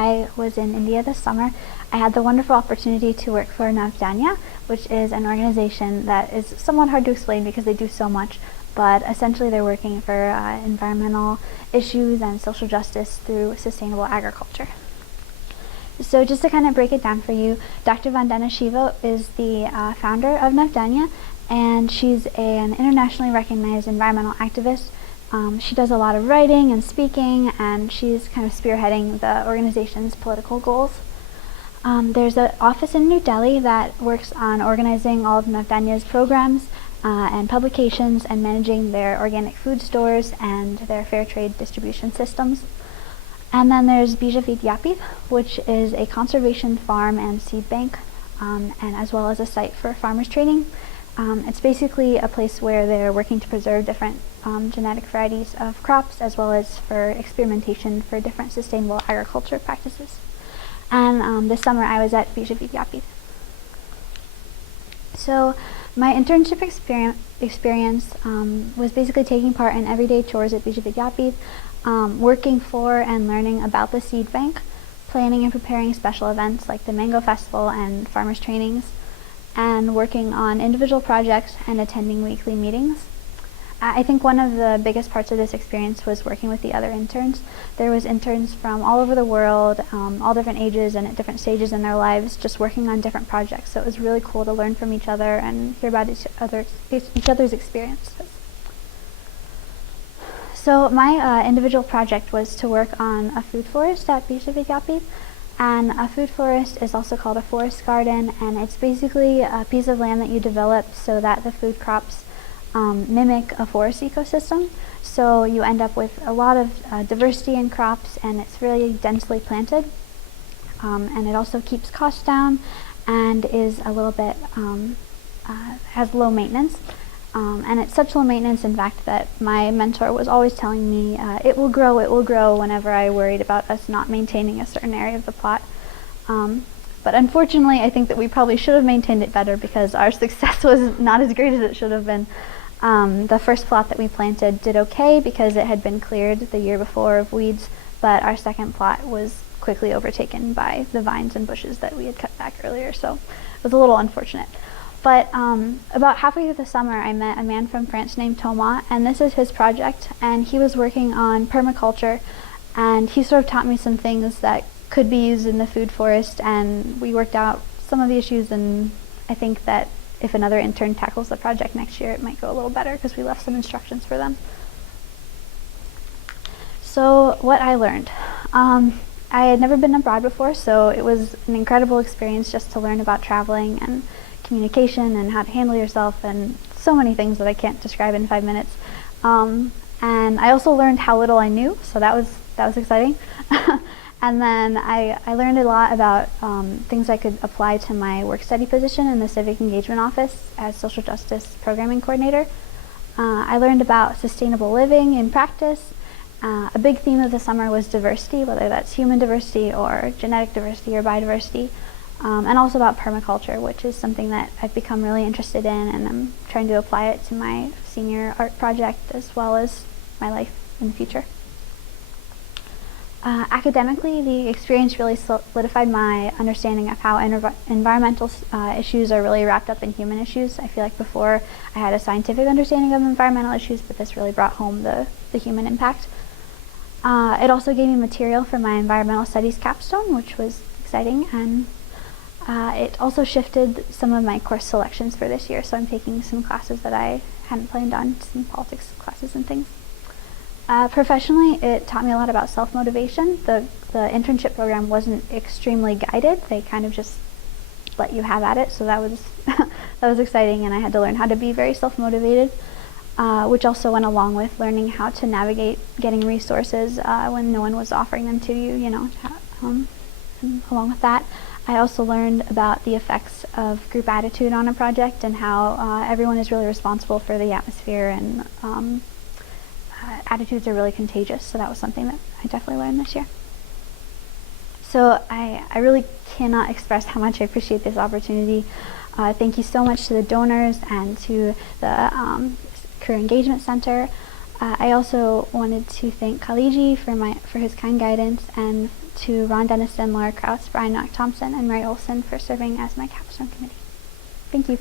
I was in India this summer. I had the wonderful opportunity to work for Navdanya, which is an organization that is somewhat hard to explain because they do so much, but essentially they're working for environmental issues and social justice through sustainable agriculture. So just to kind of break it down for you, Dr. Vandana Shiva is the founder of Navdanya, and she's an internationally recognized environmental activist. She does a lot of writing and speaking, and she's kind of spearheading the organization's political goals. There's an office in New Delhi that works on organizing all of Navdanya's programs and publications and managing their organic food stores and their fair trade distribution systems. And then there's Bija Vidyapith, which is a conservation farm and seed bank, and as well as a site for farmers training. It's basically a place where they're working to preserve different genetic varieties of crops, as well as for experimentation for different sustainable agriculture practices. And this summer I was at Bija Vidyapith. So my internship experience was basically taking part in everyday chores at Bija Vidyapith, working for and learning about the seed bank, planning and preparing special events like the Mango Festival and farmers trainings, and working on individual projects and attending weekly meetings. I think one of the biggest parts of this experience was working with the other interns. There was interns from all over the world, all different ages and at different stages in their lives, just working on different projects. So it was really cool to learn from each other and hear about each other's experiences. So my individual project was to work on a food forest at Bija Vidyapith. And a food forest is also called a forest garden, and it's basically a piece of land that you develop so that the food crops mimic a forest ecosystem. So you end up with a lot of diversity in crops, and it's really densely planted. And it also keeps costs down and is a little bit, has low maintenance. And it's such low maintenance, in fact, that my mentor was always telling me it will grow whenever I worried about us not maintaining a certain area of the plot. But unfortunately, I think that we probably should have maintained it better because our success was not as great as it should have been. The first plot that we planted did okay because it had been cleared the year before of weeds, but our second plot was quickly overtaken by the vines and bushes that we had cut back earlier, so it was a little unfortunate. But about halfway through the summer, I met a man from France named Thomas, and this is his project, and he was working on permaculture, and he sort of taught me some things that could be used in the food forest, and we worked out some of the issues, and I think that if another intern tackles the project next year, it might go a little better because we left some instructions for them. So what I learned. I had never been abroad before, so it was an incredible experience just to learn about traveling and communication and how to handle yourself and so many things that I can't describe in 5 minutes. And I also learned how little I knew, so that was exciting. And then I learned a lot about things I could apply to my work-study position in the Civic Engagement Office as Social Justice Programming Coordinator. I learned about sustainable living in practice. A big theme of the summer was diversity, whether that's human diversity or genetic diversity or biodiversity. And also about permaculture, which is something that I've become really interested in, and I'm trying to apply it to my senior art project as well as my life in the future. Academically, the experience really solidified my understanding of how environmental issues are really wrapped up in human issues. I feel like before I had a scientific understanding of environmental issues, but this really brought home the human impact. It also gave me material for my environmental studies capstone, which was exciting, and it also shifted some of my course selections for this year, so I'm taking some classes that I hadn't planned on, some politics classes and things. Professionally, it taught me a lot about self-motivation. The internship program wasn't extremely guided. They kind of just let you have at it, so that was that was exciting, and I had to learn how to be very self-motivated, which also went along with learning how to navigate getting resources when no one was offering them to you, and along with that, I also learned about the effects of group attitude on a project and how everyone is really responsible for the atmosphere, and attitudes are really contagious, so that was something that I definitely learned this year. So I really cannot express how much I appreciate this opportunity. Thank you so much to the donors and to the Career Engagement Center. I also wanted to thank Khaliji for his kind guidance, and to Ron Denniston, Laura Krause, Brian Knock Thompson, and Mary Olson for serving as my capstone committee. Thank you.